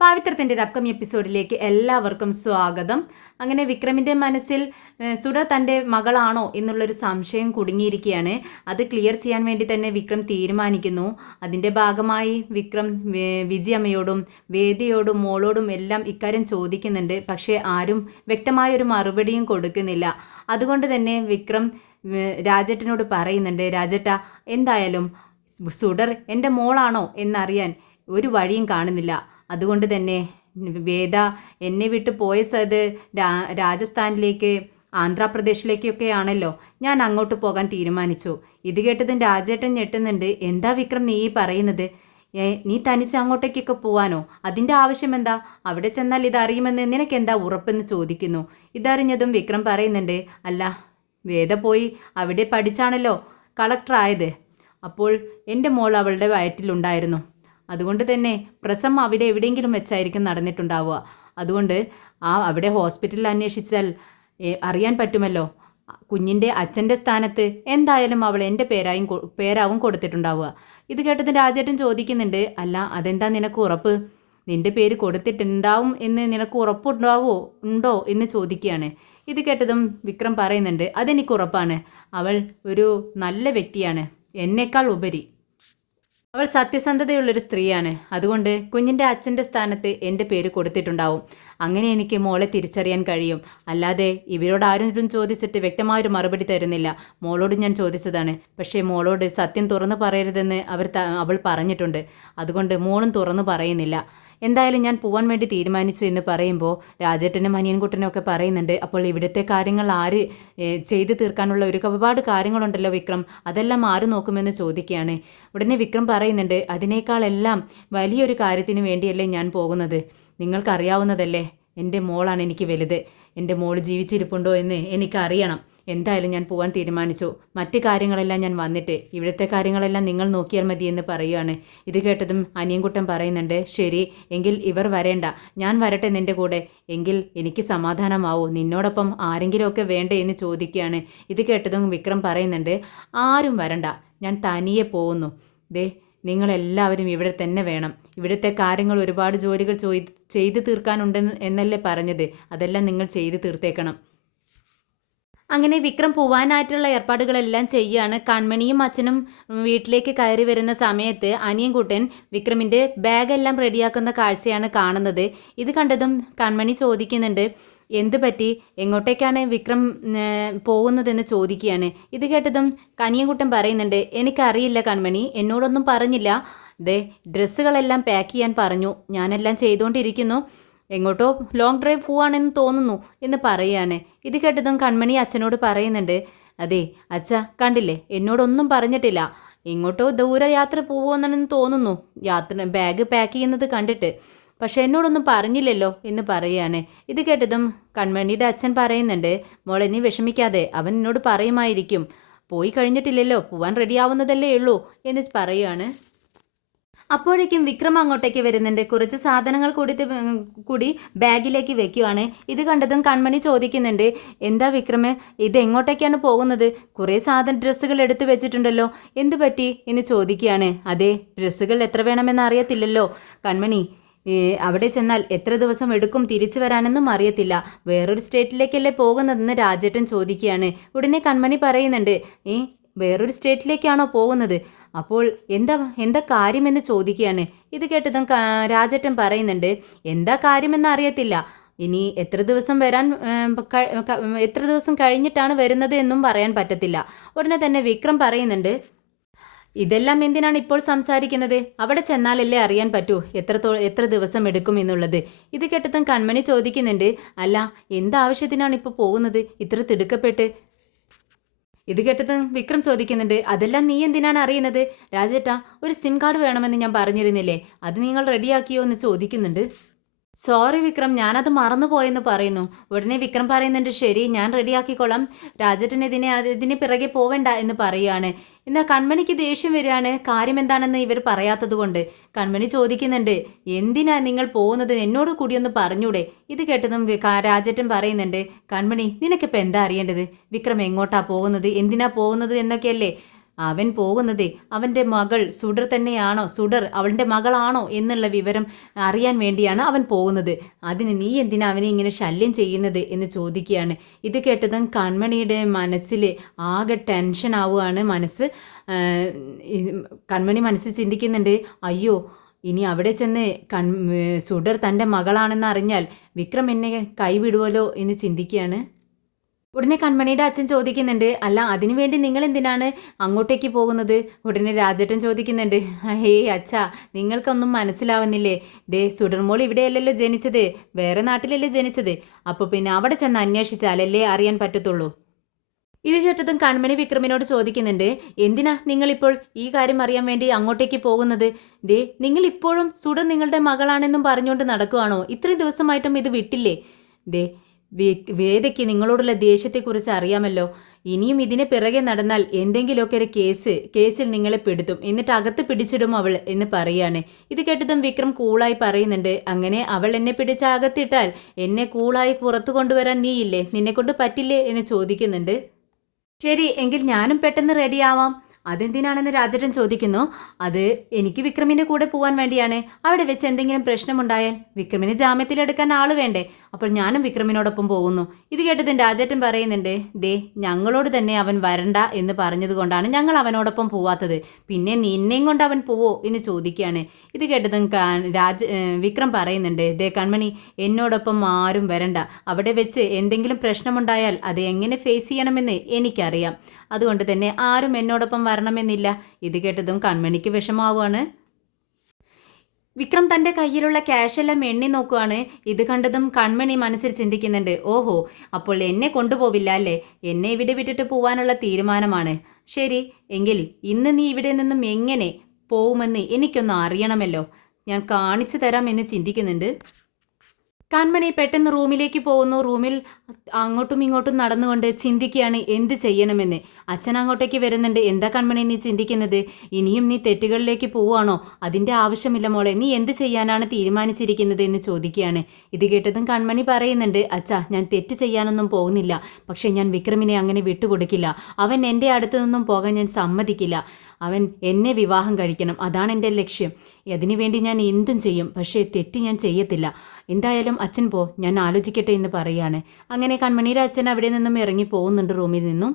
പാവിത്രത്തിൻ്റെ ഒരു അപ്കമിങ് എപ്പിസോഡിലേക്ക് എല്ലാവർക്കും സ്വാഗതം. അങ്ങനെ വിക്രമിൻ്റെ മനസ്സിൽ സുഡ തൻ്റെ മകളാണോ എന്നുള്ളൊരു സംശയം കുടുങ്ങിയിരിക്കുകയാണ്. അത് ക്ലിയർ ചെയ്യാൻ വേണ്ടി തന്നെ വിക്രം തീരുമാനിക്കുന്നു. അതിൻ്റെ ഭാഗമായി വിക്രം വിജയമ്മയോടും വേദിയോടും മോളോടും എല്ലാം ഇക്കാര്യം ചോദിക്കുന്നുണ്ട്. പക്ഷേ ആരും വ്യക്തമായൊരു മറുപടിയും കൊടുക്കുന്നില്ല. അതുകൊണ്ട് തന്നെ വിക്രം രാജേട്ടനോട് പറയുന്നുണ്ട്, രാജേട്ട, എന്തായാലും സുഡർ എൻ്റെ മോളാണോ എന്നറിയാൻ ഒരു വഴിയും കാണുന്നില്ല. അതുകൊണ്ട് തന്നെ വേദ എന്നെ വിട്ട് പോയ രാജസ്ഥാനിലേക്ക് ആന്ധ്രാപ്രദേശിലേക്കൊക്കെ ആണല്ലോ. ഞാൻ അങ്ങോട്ട് പോകാൻ തീരുമാനിച്ചു. ഇത് കേട്ടതും രാജേട്ടൻ ഞെട്ടുന്നുണ്ട്. എന്താ വിക്രം നീ പറയുന്നത്? നീ തനിച്ച് അങ്ങോട്ടേക്കൊക്കെ പോവാനോ? അതിൻ്റെ ആവശ്യം എന്താ? അവിടെ ചെന്നാൽ ഇതറിയുമെന്ന് നിനക്കെന്താ ഉറപ്പെന്ന് ചോദിക്കുന്നു. ഇതറിഞ്ഞതും വിക്രം പറയുന്നുണ്ട്, അല്ല, വേദ പോയി അവിടെ പഠിച്ചാണല്ലോ കളക്ടറായത്. അപ്പോൾ എൻ്റെ മോൾ അവളുടെ വയറ്റിലുണ്ടായിരുന്നു. അതുകൊണ്ട് തന്നെ പ്രസവം അവിടെ എവിടെയെങ്കിലും വെച്ചായിരിക്കും നടന്നിട്ടുണ്ടാവുക. അതുകൊണ്ട് അവിടെ ഹോസ്പിറ്റലിൽ അന്വേഷിച്ചാൽ അറിയാൻ പറ്റുമല്ലോ. കുഞ്ഞിൻ്റെ അച്ഛൻ്റെ സ്ഥാനത്ത് എന്തായാലും അവൾ എൻ്റെ പേരാവും കൊടുത്തിട്ടുണ്ടാവുക. ഇത് കേട്ടത് രാജേട്ടൻ ചോദിക്കുന്നുണ്ട്, അല്ല, അതെന്താ നിനക്ക് ഉറപ്പ്? നിൻ്റെ പേര് കൊടുത്തിട്ടുണ്ടാവും എന്ന് നിനക്ക് ഉണ്ടോ എന്ന് ചോദിക്കുകയാണ്. ഇത് കേട്ടതും വിക്രം പറയുന്നുണ്ട്, അതെനിക്ക് ഉറപ്പാണ്. അവൾ ഒരു നല്ല വ്യക്തിയാണ്. എന്നേക്കാൾ ഉപരി അവൾ സത്യസന്ധതയുള്ളൊരു സ്ത്രീയാണ്. അതുകൊണ്ട് കുഞ്ഞിൻ്റെ അച്ഛൻ്റെ സ്ഥാനത്ത് എൻ്റെ പേര് കൊടുത്തിട്ടുണ്ടാവും. അങ്ങനെ എനിക്ക് മോളെ തിരിച്ചറിയാൻ കഴിയും. അല്ലാതെ ഇവരോട് ആരും ചോദിച്ചിട്ട് വ്യക്തമായൊരു മറുപടി തരുന്നില്ല. മോളോട് ഞാൻ ചോദിച്ചതാണ്. പക്ഷേ മോളോട് സത്യം തുറന്നു പറയരുതെന്ന് അവൾ പറഞ്ഞിട്ടുണ്ട്. അതുകൊണ്ട് മോളും തുറന്നു പറയുന്നില്ല. എന്തായാലും ഞാൻ പോവാൻ വേണ്ടി തീരുമാനിച്ചു എന്ന് പറയുമ്പോൾ രാജേട്ടനും അനിയൻകുട്ടനും ഒക്കെ പറയുന്നുണ്ട്, അപ്പോൾ ഇവിടുത്തെ കാര്യങ്ങൾ ആര് ചെയ്തു തീർക്കാനുള്ള ഒരുപാട് കാര്യങ്ങളുണ്ടല്ലോ വിക്രം, അതെല്ലാം ആര് നോക്കുമെന്ന് ചോദിക്കുകയാണ്. ഉടനെ വിക്രം പറയുന്നുണ്ട്, അതിനേക്കാളെല്ലാം വലിയൊരു കാര്യത്തിന് വേണ്ടിയല്ലേ ഞാൻ പോകുന്നത്. നിങ്ങൾക്കറിയാവുന്നതല്ലേ, എൻ്റെ മോളാണ് എനിക്ക് വലുത്. എൻ്റെ മോൾ ജീവിച്ചിരിപ്പുണ്ടോ എന്ന് എനിക്കറിയണം. എന്തായാലും ഞാൻ പോകാൻ തീരുമാനിച്ചു. മറ്റു കാര്യങ്ങളെല്ലാം ഞാൻ വന്നിട്ട് ഇവിടുത്തെ കാര്യങ്ങളെല്ലാം നിങ്ങൾ നോക്കിയാൽ മതി എന്ന് പറയുകയാണ്. ഇത് കേട്ടതും അനിയൻകുട്ടൻ പറയുന്നുണ്ട്, ശരി, എങ്കിൽ ഇവർ വരേണ്ട, ഞാൻ വരട്ടെ നിൻ്റെ കൂടെ. എങ്കിൽ എനിക്ക് സമാധാനമാവൂ. നിന്നോടൊപ്പം ആരെങ്കിലുമൊക്കെ വേണ്ടേ എന്ന് ചോദിക്കുകയാണ്. ഇത് കേട്ടതും വിക്രം പറയുന്നുണ്ട്, ആരും വരണ്ട, ഞാൻ തനിയെ പോകുന്നു. ദേ, നിങ്ങളെല്ലാവരും ഇവിടെ തന്നെ വേണം. ഇവിടുത്തെ കാര്യങ്ങൾ ഒരുപാട് ജോലികൾ ചെയ്തു തീർക്കാനുണ്ടെന്ന് എന്നല്ലേ പറഞ്ഞത്, അതെല്ലാം നിങ്ങൾ ചെയ്തു തീർത്തേക്കണം. അങ്ങനെ വിക്രം പോവാനായിട്ടുള്ള ഏർപ്പാടുകളെല്ലാം ചെയ്യുകയാണ്. കൺമണിയും അച്ഛനും വീട്ടിലേക്ക് കയറി വരുന്ന സമയത്ത് അനിയൻകുട്ടൻ വിക്രമിൻ്റെ ബാഗെല്ലാം റെഡിയാക്കുന്ന കാഴ്ചയാണ് കാണുന്നത്. ഇത് കണ്ടതും കൺമണി ചോദിക്കുന്നുണ്ട്, എന്ത് പറ്റി, എങ്ങോട്ടേക്കാണ് വിക്രം പോകുന്നതെന്ന് ചോദിക്കുകയാണ്. ഇത് കേട്ടതും അനിയൻകുട്ടൻ പറയുന്നുണ്ട്, എനിക്കറിയില്ല കൺമണി, എന്നോടൊന്നും പറഞ്ഞില്ല. ഡ്രസ്സുകളെല്ലാം പാക്ക് ചെയ്യാൻ പറഞ്ഞു, ഞാനെല്ലാം ചെയ്തുകൊണ്ടിരിക്കുന്നു. എങ്ങോട്ടോ ലോങ് ഡ്രൈവ് പോവാണെന്ന് തോന്നുന്നു എന്ന് പറയുകയാണ്. ഇത് കേട്ടതും കൺമണി അച്ഛനോട് പറയുന്നുണ്ട്, അതെ അച്ഛ, കണ്ടില്ലേ, എന്നോടൊന്നും പറഞ്ഞിട്ടില്ല. എങ്ങോട്ടോ ദൂരയാത്ര പോവുമെന്നാണെന്ന് തോന്നുന്നു, ബാഗ് പാക്ക് ചെയ്യുന്നത് കണ്ടിട്ട്. പക്ഷെ എന്നോടൊന്നും പറഞ്ഞില്ലല്ലോ എന്ന് പറയുകയാണ്. ഇത് കേട്ടതും കൺമണിയുടെ അച്ഛൻ പറയുന്നുണ്ട്, മോളെ നീ വിഷമിക്കാതെ, അവൻ എന്നോട് പറയുമായിരിക്കും. പോയി കഴിഞ്ഞിട്ടില്ലല്ലോ, പോവാൻ റെഡിയാവുന്നതല്ലേ ഉള്ളൂ എന്ന് പറയുകയാണ്. അപ്പോഴേക്കും വിക്രം അങ്ങോട്ടേക്ക് വരുന്നുണ്ട്. കുറച്ച് സാധനങ്ങൾ കൂടി ബാഗിലേക്ക് വെക്കുകയാണ്. ഇത് കണ്ടതും കൺമണി ചോദിക്കുന്നുണ്ട്, എന്താ വിക്രമേ, ഇത് എങ്ങോട്ടേക്കാണ് പോകുന്നത്? കുറേ ഡ്രസ്സുകൾ എടുത്തു വെച്ചിട്ടുണ്ടല്ലോ, എന്തു പറ്റി എന്ന് ചോദിക്കുകയാണ്. അതെ, ഡ്രസ്സുകൾ എത്ര വേണമെന്ന് അറിയത്തില്ലല്ലോ കൺമണി. അവിടെ ചെന്നാൽ എത്ര ദിവസം എടുക്കും തിരിച്ചു വരാനെന്നും അറിയത്തില്ല. വേറൊരു സ്റ്റേറ്റിലേക്കല്ലേ പോകുന്നതെന്ന് രാജേട്ടൻ ചോദിക്കുകയാണ്. ഉടനെ കൺമണി പറയുന്നുണ്ട്, വേറൊരു സ്റ്റേറ്റിലേക്കാണോ പോകുന്നത്? അപ്പോൾ എന്താ കാര്യമെന്ന് ചോദിക്കുകയാണ്. ഇത് കേട്ടതും രാജേട്ടൻ പറയുന്നുണ്ട്, എന്താ കാര്യമെന്ന് അറിയത്തില്ല. ഇനി എത്ര ദിവസം കഴിഞ്ഞിട്ടാണ് വരുന്നത് എന്നും പറയാൻ പറ്റത്തില്ല. ഉടനെ തന്നെ വിക്രം പറയുന്നുണ്ട്, ഇതെല്ലാം എന്തിനാണ് ഇപ്പോൾ സംസാരിക്കുന്നത്? അവിടെ ചെന്നാലല്ലേ അറിയാൻ പറ്റൂ എത്ര ദിവസം എടുക്കും എന്നുള്ളത്. ഇത് കേട്ടതും കൺമണി ചോദിക്കുന്നുണ്ട്, അല്ല, എന്താവശ്യത്തിനാണ് ഇപ്പോൾ പോകുന്നത് ഇത്ര തിടുക്കപ്പെട്ട്? ഇത് കേട്ടത് വിക്രം ചോദിക്കുന്നുണ്ട്, അതെല്ലാം നീ എന്തിനാണ് അറിയുന്നത്? രാജേട്ടാ, ഒരു സിം കാർഡ് വേണമെന്ന് ഞാൻ പറഞ്ഞിരുന്നില്ലേ, അത് നിങ്ങൾ റെഡിയാക്കിയോ എന്ന് ചോദിക്കുന്നുണ്ട്. സോറി വിക്രം, ഞാനത് മറന്നുപോയെന്ന് പറയുന്നു. ഉടനെ വിക്രം പറയുന്നുണ്ട്, ശരി, ഞാൻ റെഡിയാക്കിക്കോളാം, രാജേട്ടൻ ഇതിന് പിറകെ പോവേണ്ട എന്ന് പറയുകയാണ്. എന്നാൽ കൺമണിക്ക് ദേഷ്യം വരികയാണ്, കാര്യം എന്താണെന്ന് ഇവർ പറയാത്തതുകൊണ്ട്. കൺമണി ചോദിക്കുന്നുണ്ട്, എന്തിനാ നിങ്ങൾ പോകുന്നത്, എന്നോട് കൂടിയൊന്ന് പറഞ്ഞൂടെ? ഇത് കേട്ടതും രാജേട്ടൻ പറയുന്നുണ്ട്, കൺമണി, നിനക്കിപ്പോൾ എന്താ അറിയേണ്ടത്? വിക്രം എങ്ങോട്ടാ പോകുന്നത്, എന്തിനാ പോകുന്നത് എന്നൊക്കെയല്ലേ അവൻ പോകുന്നത് അവൻ്റെ മകൾ സുഡർ തന്നെയാണോ, സുഡർ അവളുടെ മകളാണോ എന്നുള്ള വിവരം അറിയാൻ വേണ്ടിയാണ് അവൻ പോകുന്നത്. അതിന് നീ എന്തിനാ അവനെ ഇങ്ങനെ ശല്യം ചെയ്യുന്നത് എന്ന് ചോദിക്കുകയാണ്. ഇത് കേട്ടതും കൺമണിയുടെ മനസ്സിൽ ആകെ ടെൻഷൻ ആവുകയാണ് മനസ്സ്. കൺമണി മനസ്സിൽ ചിന്തിക്കുന്നുണ്ട്, അയ്യോ ഇനി അവിടെ ചെന്ന് സുഡർ തൻ്റെ മകളാണെന്ന് അറിഞ്ഞാൽ വിക്രം എന്നെ കൈവിടുവല്ലോ എന്ന് ചിന്തിക്കുകയാണ്. ഉടനെ കൺമണിയുടെ അച്ഛൻ ചോദിക്കുന്നുണ്ട്, അല്ല അതിനുവേണ്ടി നിങ്ങൾ എന്തിനാണ് അങ്ങോട്ടേക്ക് പോകുന്നത്? ഉടനെ രാജേട്ടൻ ചോദിക്കുന്നുണ്ട്, ഹേയ് അച്ഛാ, നിങ്ങൾക്കൊന്നും മനസ്സിലാവുന്നില്ലേ? ദേ സുഡർമോൾ ഇവിടെയല്ലല്ലോ ജനിച്ചത്, വേറെ നാട്ടിലല്ലേ ജനിച്ചത്. അപ്പോൾ പിന്നെ അവിടെ ചെന്ന് അന്വേഷിച്ചാലല്ലേ അറിയാൻ പറ്റത്തുള്ളൂ. ഇത് കേട്ടതും കൺമണി വിക്രമിനോട് ചോദിക്കുന്നുണ്ട്, എന്തിനാ നിങ്ങളിപ്പോൾ ഈ കാര്യം അറിയാൻ വേണ്ടി അങ്ങോട്ടേക്ക് പോകുന്നത്? ദേ നിങ്ങൾ ഇപ്പോഴും സുഡർ നിങ്ങളുടെ മകളാണെന്നും പറഞ്ഞുകൊണ്ട് നടക്കുവാണോ? ഇത്രയും ദിവസമായിട്ടും ഇത് വിട്ടില്ലേ? ദേ വേദയ്ക്ക് നിങ്ങളോടുള്ള ദേഷ്യത്തെക്കുറിച്ച് അറിയാമല്ലോ. ഇനിയും ഇതിന് പിറകെ നടന്നാൽ എന്തെങ്കിലുമൊക്കെ ഒരു കേസിൽ നിങ്ങളെ പെടുത്തും, എന്നിട്ട് അകത്ത് പിടിച്ചിടും അവൾ എന്ന് പറയാണ്. ഇത് കേട്ടതും വിക്രം കൂളായി പറയുന്നുണ്ട്, അങ്ങനെ അവൾ എന്നെ പിടിച്ച് അകത്തിട്ടാൽ എന്നെ കൂളായി പുറത്തു കൊണ്ടുവരാൻ നീയില്ലേ, നിന്നെക്കൊണ്ട് പറ്റില്ലേ എന്ന് ചോദിക്കുന്നുണ്ട്. ശരി എങ്കിൽ ഞാനും പെട്ടെന്ന് റെഡിയാവാം. അതെന്തിനാണെന്ന് രാജേട്ടൻ ചോദിക്കുന്നു. അത് എനിക്ക് വിക്രമിൻ്റെ കൂടെ പോകാൻ വേണ്ടിയാണ്. അവിടെ വെച്ച് എന്തെങ്കിലും പ്രശ്നമുണ്ടായാൽ വിക്രമിനെ ജാമ്യത്തിലെടുക്കാൻ ആൾ വേണ്ടേ, അപ്പോൾ ഞാനും വിക്രമിനോടൊപ്പം പോകുന്നു. ഇത് കേട്ടതിന് രാജേട്ടൻ പറയുന്നുണ്ട്, ദേ ഞങ്ങളോട് തന്നെ അവൻ വരണ്ട എന്ന് പറഞ്ഞതുകൊണ്ടാണ് ഞങ്ങൾ അവനോടൊപ്പം പോവാത്തത്, പിന്നെ നിന്നെയും കൊണ്ട് അവൻ പോവോ എന്ന് ചോദിക്കുകയാണ്. ഇത് കേട്ടതും വിക്രം പറയുന്നുണ്ട്, ദേ കൺമണി, എന്നോടൊപ്പം ആരും വരണ്ട. അവിടെ വെച്ച് എന്തെങ്കിലും പ്രശ്നമുണ്ടായാൽ അത് എങ്ങനെ ഫേസ് ചെയ്യണമെന്ന് എനിക്കറിയാം. അതുകൊണ്ട് തന്നെ ആരും എന്നോടൊപ്പം വരണമെന്നില്ല. ഇത് കേട്ടതും കൺമണിക്ക് വിഷമാവുകയാണ്. വിക്രം തൻ്റെ കയ്യിലുള്ള ക്യാഷെല്ലാം എണ്ണി നോക്കുകയാണ്. ഇത് കണ്ടതും കൺമണി മനസ്സിൽ ചിന്തിക്കുന്നുണ്ട്, ഓഹോ അപ്പോൾ എന്നെ കൊണ്ടുപോവില്ല അല്ലേ, എന്നെ ഇവിടെ വിട്ടിട്ട് പോവാനുള്ള തീരുമാനമാണ്. ശരി എങ്കിൽ ഇന്ന് നീ ഇവിടെ നിന്നും എങ്ങനെ പോവുമെന്ന് എനിക്കൊന്ന് അറിയണമല്ലോ, ഞാൻ കാണിച്ചു തരാം എന്ന് ചിന്തിക്കുന്നുണ്ട്. കൺമണി പെട്ടെന്ന് റൂമിലേക്ക് പോകുന്നു. റൂമിൽ അങ്ങോട്ടും ഇങ്ങോട്ടും നടന്നുകൊണ്ട് ചിന്തിക്കുകയാണ് എന്ത് ചെയ്യണമെന്ന്. അച്ഛൻ അങ്ങോട്ടേക്ക് വരുന്നുണ്ട്. എന്താ കൺമണി നീ ചിന്തിക്കുന്നത്? ഇനിയും നീ തെറ്റുകളിലേക്ക് പോവുകയാണോ? അതിൻ്റെ ആവശ്യമില്ല മോളെ, നീ എന്ത് ചെയ്യാനാണ് തീരുമാനിച്ചിരിക്കുന്നത് എന്ന് ചോദിക്കുകയാണ്. ഇത് കേട്ടതും കൺമണി പറയുന്നുണ്ട്, അച്ഛാ ഞാൻ തെറ്റ് ചെയ്യാനൊന്നും പോകുന്നില്ല, പക്ഷേ ഞാൻ വിക്രമിനെ അങ്ങനെ വിട്ടുകൊടുക്കില്ല. അവൻ എൻ്റെ അടുത്തു നിന്നും പോകാൻ ഞാൻ സമ്മതിക്കില്ല. അവൻ എന്നെ വിവാഹം കഴിക്കണം, അതാണ് എൻ്റെ ലക്ഷ്യം. അതിനുവേണ്ടി ഞാൻ എന്തും ചെയ്യും, പക്ഷേ തെറ്റ് ഞാൻ ചെയ്യത്തില്ല. എന്തായാലും അച്ഛൻ പോ, ഞാൻ ആലോചിക്കട്ടെ എന്ന് പറയാണ്. അങ്ങനെ കൺമണിയുടെ അച്ഛൻ അവിടെ നിന്നും ഇറങ്ങി പോകുന്നുണ്ട് റൂമിൽ നിന്നും.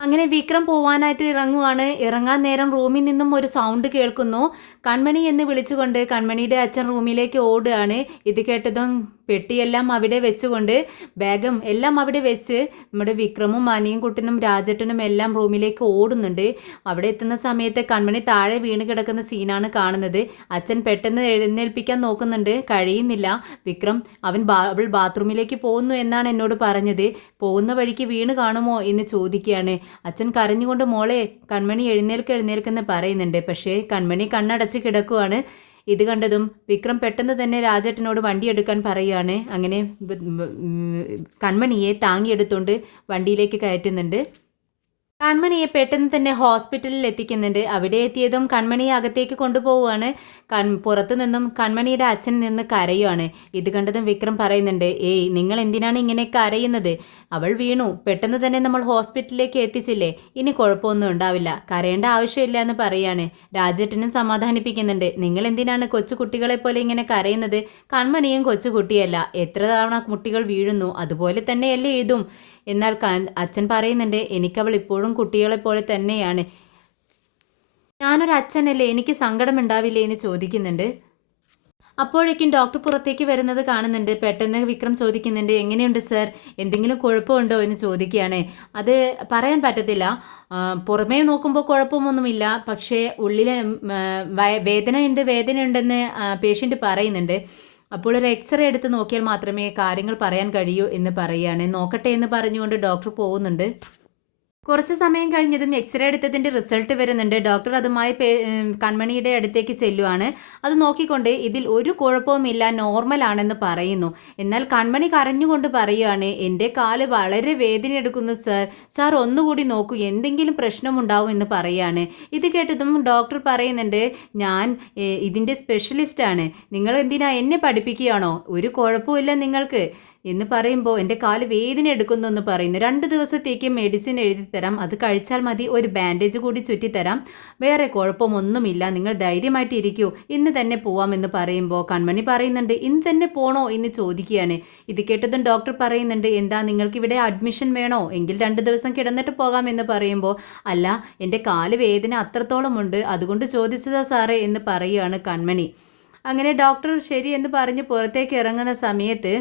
അങ്ങനെ വിക്രം പോവാനായിട്ട് ഇറങ്ങുവാണ്. ഇറങ്ങാൻ നേരം റൂമിൽ നിന്നും ഒരു സൗണ്ട് കേൾക്കുന്നു. കൺമണി എന്ന് വിളിച്ചുകൊണ്ട് കൺമണിയുടെ അച്ഛൻ റൂമിലേക്ക് ഓടുകയാണ്. ഇത് കേട്ടതും പെട്ടിയെല്ലാം അവിടെ വെച്ചുകൊണ്ട് ബാഗും എല്ലാം അവിടെ വെച്ച് നമ്മുടെ വിക്രമും അനിയും കുട്ടനും രാജേട്ടനും എല്ലാം റൂമിലേക്ക് ഓടുന്നുണ്ട്. അവിടെ എത്തുന്ന സമയത്ത് കൺമണി താഴെ വീണ് കിടക്കുന്ന സീനാണ് കാണുന്നത്. അച്ഛൻ പെട്ടെന്ന് എഴുന്നേൽപ്പിക്കാൻ നോക്കുന്നുണ്ട്, കഴിയുന്നില്ല. വിക്രം അവൾ ബാത്റൂമിലേക്ക് പോകുന്നു എന്നാണ് എന്നോട് പറഞ്ഞത്, പോകുന്ന വഴിക്ക് വീണ് കാണുമോ എന്ന് ചോദിക്കുകയാണ്. അച്ഛൻ കരഞ്ഞുകൊണ്ട് മോളെ കൺമണി എഴുന്നേൽക്കെന്ന് പറയുന്നുണ്ട്. പക്ഷേ കൺമണി കണ്ണടച്ച് കിടക്കുവാണ്. ഇത് കണ്ടതും വിക്രം പെട്ടെന്ന് തന്നെ രാജേട്ടനോട് വണ്ടിയെടുക്കാൻ പറയുകയാണ്. അങ്ങനെ കൺമണിയെ താങ്ങിയെടുത്തുകൊണ്ട് വണ്ടിയിലേക്ക് കയറ്റുന്നുണ്ട്. കൺമണിയെ പെട്ടെന്ന് തന്നെ ഹോസ്പിറ്റലിൽ എത്തിക്കുന്നുണ്ട്. അവിടെ എത്തിയതും കൺമണിയെ അകത്തേക്ക് കൊണ്ടുപോവുകയാണ്. പുറത്തു നിന്നും കൺമണിയുടെ അച്ഛൻ നിന്ന് കരയുവാണ്. ഇത് കണ്ടതും വിക്രം പറയുന്നുണ്ട്, ഏയ് നിങ്ങൾ എന്തിനാണ് ഇങ്ങനെ കരയുന്നത്? അവൾ വീണു, പെട്ടെന്ന് തന്നെ നമ്മൾ ഹോസ്പിറ്റലിലേക്ക് എത്തിച്ചില്ലേ, ഇനി കുഴപ്പമൊന്നും ഉണ്ടാവില്ല, കരയേണ്ട ആവശ്യമില്ല എന്ന് പറയാണ്. രാജേട്ടനും സമാധാനിപ്പിക്കുന്നുണ്ട്, നിങ്ങൾ എന്തിനാണ് കൊച്ചു കുട്ടികളെ പോലെ ഇങ്ങനെ കരയുന്നത്? കൺമണിയും കൊച്ചു കുട്ടിയല്ല, എത്ര തവണ കുട്ടികൾ വീഴുന്നു, അതുപോലെ തന്നെയല്ലേ ഇതും. എന്നാൽ അച്ഛൻ പറയുന്നുണ്ട്, എനിക്കവൾ ഇപ്പോഴും കുട്ടികളെ പോലെ തന്നെയാണ്, ഞാനൊരു അച്ഛനല്ലേ, എനിക്ക് സങ്കടമുണ്ടാവില്ലേ എന്ന് ചോദിക്കുന്നുണ്ട്. അപ്പോഴേക്കും ഡോക്ടർ പുറത്തേക്ക് വരുന്നത് കാണുന്നുണ്ട്. പെട്ടെന്ന് വിക്രം ചോദിക്കുന്നുണ്ട്, എങ്ങനെയുണ്ട് സർ, എന്തെങ്കിലും കുഴപ്പമുണ്ടോ എന്ന് ചോദിക്കുകയാണ്. അത് പറയാൻ പറ്റത്തില്ല, പുറമേ നോക്കുമ്പോൾ കുഴപ്പമൊന്നുമില്ല, പക്ഷേ ഉള്ളിൽ വേദനയുണ്ടെന്ന് പേഷ്യൻ്റ് പറയുന്നുണ്ട്. അപ്പോൾ ഒരു എക്സ്റേ എടുത്ത് നോക്കിയാൽ മാത്രമേ കാര്യങ്ങൾ പറയാൻ കഴിയൂ എന്ന് പറയുകയാണ്. നോക്കട്ടെ എന്ന് പറഞ്ഞുകൊണ്ട് ഡോക്ടർ പോകുന്നുണ്ട്. കുറച്ച് സമയം കഴിഞ്ഞതും എക്സ്റേ എടുത്തതിൻ്റെ റിസൾട്ട് വരുന്നുണ്ട്. ഡോക്ടർ അതുമായി കൺമണിയുടെ അടുത്തേക്ക് ചെല്ലുവാണ്. അത് നോക്കിക്കൊണ്ട് ഇതിൽ ഒരു കുഴപ്പവുമില്ല, നോർമൽ ആണെന്ന് പറയുന്നു. എന്നാൽ കൺമണി കരഞ്ഞുകൊണ്ട് പറയുകയാണ്, എൻ്റെ കാല് വളരെ വേദന എടുക്കുന്നു സാർ ഒന്നുകൂടി നോക്കൂ, എന്തെങ്കിലും പ്രശ്നമുണ്ടാവും എന്ന് പറയുകയാണ്. ഇത് കേട്ടതും ഡോക്ടർ പറയുന്നുണ്ട്, ഞാൻ ഇതിൻ്റെ സ്പെഷ്യലിസ്റ്റാണ്, നിങ്ങൾ എന്തിനാ എന്നെ പഠിപ്പിക്കുകയാണോ? ഒരു കുഴപ്പമില്ല നിങ്ങൾക്ക്, എന്ന് പറയുമ്പോൾ എൻ്റെ കാല് വേദന എടുക്കുന്നു എന്ന് പറയുന്നു. 2 ദിവസത്തേക്ക് മെഡിസിൻ എഴുതി തരാം, അത് കഴിച്ചാൽ മതി, ഒരു ബാൻഡേജ് കൂടി ചുറ്റിത്തരാം, വേറെ കുഴപ്പമൊന്നുമില്ല, നിങ്ങൾ ധൈര്യമായിട്ട് ഇരിക്കൂ, ഇന്ന് തന്നെ പോവാമെന്ന് പറയുമ്പോൾ കൺമണി പറയുന്നുണ്ട് ഇന്ന് തന്നെ പോണോ എന്ന് ചോദിക്കുകയാണ്. ഇത് കേട്ടതും ഡോക്ടർ പറയുന്നുണ്ട് എന്താ നിങ്ങൾക്കിവിടെ അഡ്മിഷൻ വേണോ, എങ്കിൽ 2 ദിവസം കിടന്നിട്ട് പോകാമെന്ന് പറയുമ്പോൾ അല്ല എൻ്റെ കാല് വേദന അത്രത്തോളമുണ്ട് അതുകൊണ്ട് ചോദിച്ചതാ സാറേ എന്ന് പറയുകയാണ് കൺമണി. അങ്ങനെ ഡോക്ടർ ശരി എന്ന് പറഞ്ഞ് പുറത്തേക്ക് ഇറങ്ങുന്ന സമയത്ത്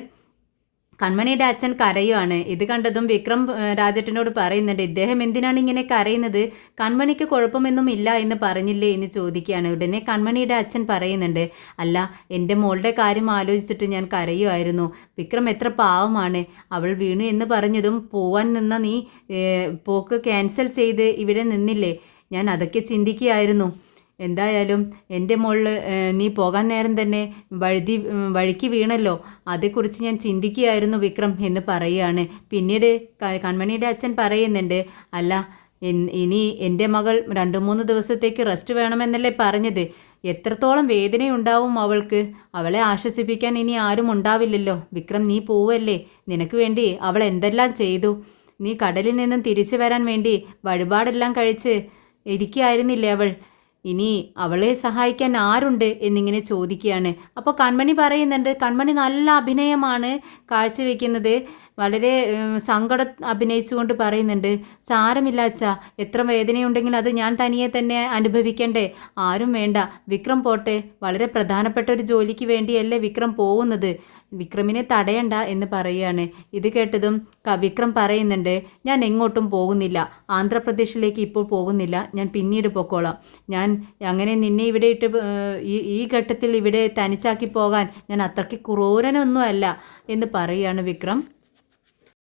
കൺമണിയുടെ അച്ഛൻ കരയുവാണ്. ഇത് കണ്ടതും വിക്രം രാജേട്ടനോട് പറയുന്നുണ്ട് ഇദ്ദേഹം എന്തിനാണ് ഇങ്ങനെ കരയുന്നത്, കൺമണിക്ക് കുഴപ്പമൊന്നും ഇല്ല എന്ന് പറഞ്ഞില്ലേ എന്ന് ചോദിക്കുകയാണ്. ഉടനെ കൺമണിയുടെ അച്ഛൻ പറയുന്നുണ്ട് അല്ല എൻ്റെ മോളുടെ കാര്യം ആലോചിച്ചിട്ട് ഞാൻ കരയുമായിരുന്നു, വിക്രം എത്ര പാവമാണ്, അവൾ വീണു എന്ന് പറഞ്ഞതും പോവാൻ നിന്ന നീ പോക്ക് ക്യാൻസൽ ചെയ്ത് ഇവിടെ നിന്നില്ലേ, ഞാൻ അതൊക്കെ ചിന്തിക്കുകയായിരുന്നു. എന്തായാലും എൻ്റെ മോളിൽ നീ പോകാൻ നേരം തന്നെ വഴിക്ക് വീണല്ലോ, അതേക്കുറിച്ച് ഞാൻ ചിന്തിക്കുകയായിരുന്നു വിക്രം എന്ന് പറയുകയാണ്. പിന്നീട് കൺമണിയുടെ അച്ഛൻ പറയുന്നുണ്ട് അല്ല ഇനി എൻ്റെ മകൾ 2-3 ദിവസത്തേക്ക് റെസ്റ്റ് വേണമെന്നല്ലേ പറഞ്ഞത്, എത്രത്തോളം വേദനയുണ്ടാവും അവൾക്ക്, അവളെ ആശ്വസിപ്പിക്കാൻ ഇനി ആരും ഉണ്ടാവില്ലല്ലോ, വിക്രം നീ പോവല്ലേ, നിനക്ക് വേണ്ടി അവൾ എന്തെല്ലാം ചെയ്തു, നീ കടലിൽ നിന്നും തിരിച്ചു വരാൻ വേണ്ടി വഴിപാടെല്ലാം കഴിച്ച് ഇരിക്കുകയായിരുന്നില്ലേ അവൾ, ഇനി അവളെ സഹായിക്കാൻ ആരുണ്ട് എന്നിങ്ങനെ ചോദിക്കുകയാണ്. അപ്പോൾ കൺമണി പറയുന്നുണ്ട് കൺമണി നല്ല അഭിനയമാണ് കാഴ്ചവെക്കുന്നത്, വളരെ സങ്കടം അഭിനയിച്ചുകൊണ്ട് പറയുന്നുണ്ട് സാരമില്ല അച്ഛാ, എത്ര വേദനയുണ്ടെങ്കിൽ അത് ഞാൻ തനിയെ തന്നെ അനുഭവിക്കണ്ടേ, ആരും വേണ്ട, വിക്രം പോട്ടെ, വളരെ പ്രധാനപ്പെട്ട ഒരു ജോലിക്ക് വേണ്ടിയല്ലേ വിക്രം പോകുന്നത്, വിക്രമിനെ തടയണ്ട എന്ന് പറയുകയാണ്. ഇത് കേട്ടതും വിക്രം പറയുന്നുണ്ട് ഞാൻ എങ്ങോട്ടും പോകുന്നില്ല, ആന്ധ്രാപ്രദേശിലേക്ക് ഇപ്പോൾ പോകുന്നില്ല, ഞാൻ പിന്നീട് പൊക്കോളാം, ഞാൻ അങ്ങനെ നിന്നെ ഇവിടെ ഇട്ട് ഈ ഘട്ടത്തിൽ ഇവിടെ തനിച്ചാക്കി പോകാൻ ഞാൻ അത്രയ്ക്ക് ക്രൂരനൊന്നുമല്ല എന്ന് പറയുകയാണ് വിക്രം.